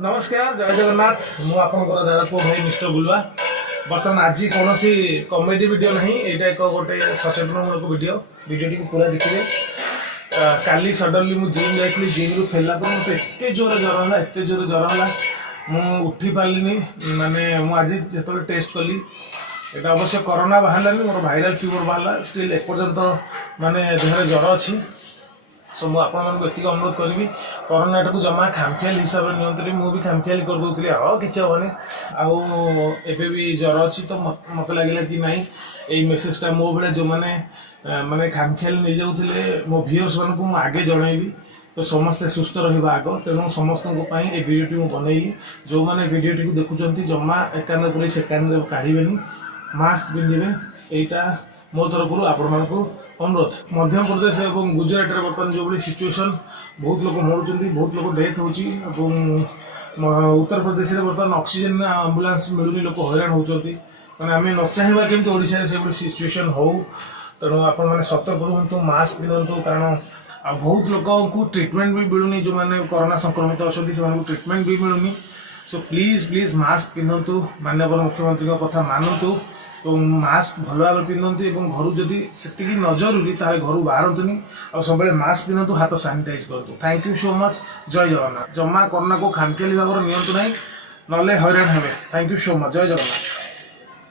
नमस्कार जय जगन्नाथ मु आपनकर दादा को भाई मिस्टर बुलवा बर्तमान आज कौन कमेडी वीडियो नहीं यहाँ एक गोटे सचेतनमूलक वीडियो टी पूरा देखिए। काली सडनली मु जिम जाइली जिम रु फेरला पर मत एत जोर ज्वर है एत जोर ज्वर है मु उठी पार्ली माने आज जो टेस्ट कली यहाँ अवश्य कोरोना बाहर मोर भाइराल फीवर बाहर स्टिल एपर्यंत माने देह ज्वर अच्छी। सो मुझे अनुरोध करी कोरोना को जमा खामखियाल हिसाब से नियंत्रण मुझे खामखियाल कर दूसरी हाँ कि हेनी आबे भी ज्वर अच्छी तो मत लगे कि नहीं यही मेसेजटा मो भाई जो मैंने माने खामखियाल नहीं जाऊे मो व्यूअर्स मानक आगे जनइबी तो समस्ते सुस्थ रहा आग तेणु समस्त भिडियोटी मुझे बनइली जो मैंने भिडियोटी को देखुं जमा एकान पुलिस एकान काढ़े मास्क पिंधे यहीटा मो तरफ आपण अनुरोध। मध्य प्रदेश और गुजरात में बर्तमान जो भाई सिचुएसन बहुत लोग मरुँच बहुत लोग डेथ हो उत्तर प्रदेश में बर्तमान ऑक्सीजन एम्बुलेंस मिलूनी लोग हैरान होती मैंने आम न चाहिए केमती ओडिशा रे से सिचुएसन हो तेणु आपण मैंने सतर्क रुहतु मास्क पिंधतु कारण बहुत लोग को ट्रिटमेंट भी मिलूनी जो मैंने कोरोना संक्रमित अच्छा से ट्रिटमेंट भी मिलूनी। सो प्लीज प्लीज मास्क पिंधतु माननीय मुख्यमंत्री कथा मानतु तो मास्क भल भाव पिंधतु घर जदि से न जरूरी ताले घर बाहरतुनि और सब मास्क पिंधतु हाथ सानिटाइज करतु। थैंक यू सो मच जय जगन्नाथ। जमा कोरोना को खामखियाली भाव नियंतु ना ना हैरान हे। थैंक यू सो मच जय जगन्नाथ।